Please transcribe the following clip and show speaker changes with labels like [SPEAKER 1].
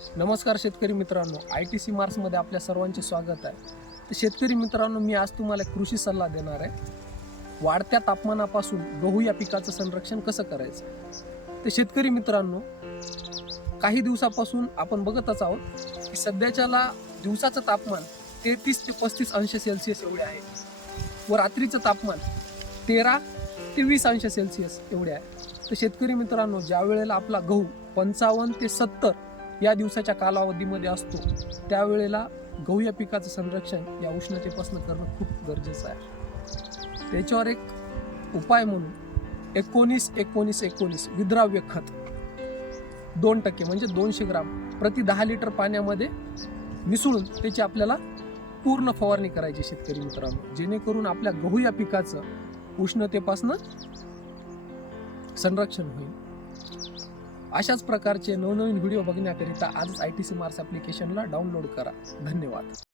[SPEAKER 1] नमस्कार शेतकरी मित्रांनो आय टी सी मार्क्समध्ये आपल्या सर्वांचे स्वागत आहे. तर शेतकरी मित्रांनो मी आज तुम्हाला कृषी सल्ला देणार आहे. वाढत्या तापमानापासून गहू या पिकाचं संरक्षण कसं करायचं? तर शेतकरी मित्रांनो काही दिवसापासून आपण बघतच आहोत की सध्याच्याला दिवसाचं तापमान तेहतीस ते पस्तीस अंश सेल्सिअस एवढे आहे. व रात्रीचं तापमान तेरा ते वीस अंश सेल्सिअस एवढे आहे. तर शेतकरी मित्रांनो ज्या वेळेला आपला गहू पंचावन्न ते सत्तर या दिवसाच्या कालावधीमध्ये असतो. त्यावेळेला गहू या पिकाचं संरक्षण या उष्णतेपासून करणं खूप गरजेचं आहे. त्याच्यावर एक उपाय म्हणून एकोणीस एकोणीस एकोणीस विद्राव्य खत दोन टक्के म्हणजे दोनशे ग्राम प्रति दहा लिटर पाण्यामध्ये मिसळून त्याची आपल्याला पूर्ण फवारणी करायची शेतकरी मित्रांनो. जेणेकरून आपल्या गहू या पिकाचं उष्णतेपासून संरक्षण होईल. अशाच प्रकारचे नवनवीन व्हिडिओ बघण्याकरिता आजच आय टी सी मार्स ॲप्लिकेशनला डाउनलोड करा. धन्यवाद.